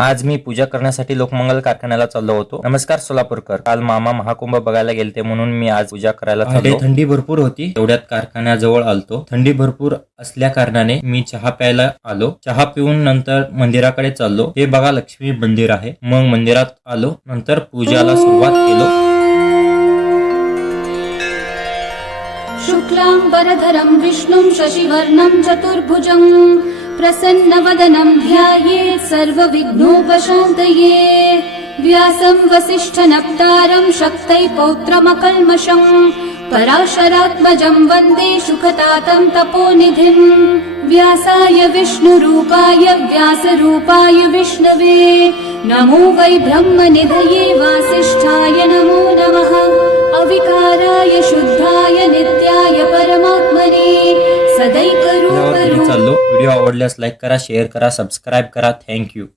आज मी पूजा करण्यासाठी लोकमंगल कारखान्याला चाललो होतो. नमस्कार सोलापूरकर. काल मामा महाकुंभ बघायला गेलते म्हणून मी आज पूजा करायला चाललो. थंडी भरपूर होती, तेवढ्यात कारखान्याजवळ आलतो. थंडी भरपूर असल्या कारणाने मी चहा प्यायला आलो. चहा पिऊन नंतर मंदिराकडे चाललो. हे बघा लक्ष्मी मंदिर आहे. मग मंदिरात आलो, नंतर पूजाला सुरुवात केलो. शुक्लांबरधरं विष्णुं शशिवर्णं चतुर्भुजं प्रसन्नवदनं ध्यायेत् सर्वविघ्नोपशान्तये। व्यासं वसिष्ठनप्तारं शक्तै पौत्रमकल्मषं पराशरात्मजं वन्दे शुकतातं तपोनिधिं। व्यासाय विष्णुरूपाय व्यासरूपाय विष्णवे नमो वै ब्रह्मनिधये वासिष्ठाय नमो नमः। अविकाराय शुद्धाय नित्याय परमात्मने सदैकरूपरूपाय। चाललो. व्हिडिओ आवडल्यास लाईक करा, शेअर करा, सबस्क्राईब करा. थँक्यू.